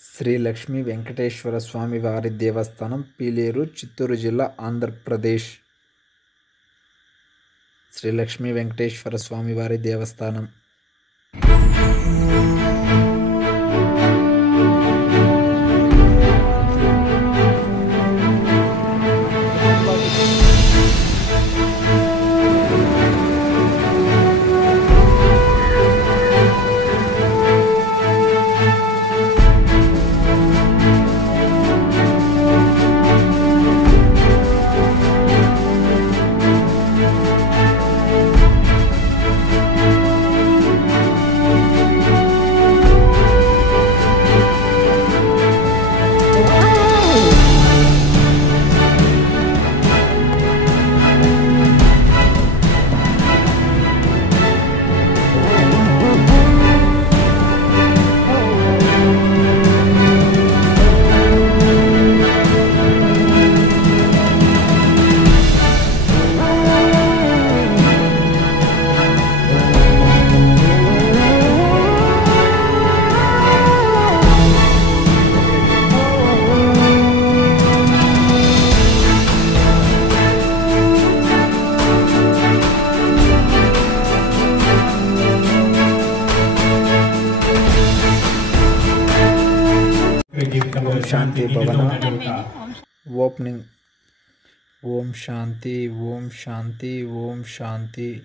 శ్రీ లక్ష్మీ వెంకటేశ్వర స్వామి వారి దేవస్థానం పీలేరు, చిత్తూరు జిల్లా, ఆంధ్రప్రదేశ్. శ్రీ లక్ష్మీ వెంకటేశ్వర స్వామి వారి దేవస్థానం. ఓం శాంతి భవన ఓపెనింగ్. ఓం శాంతి, ఓం శాంతి, ఓం శాంతి.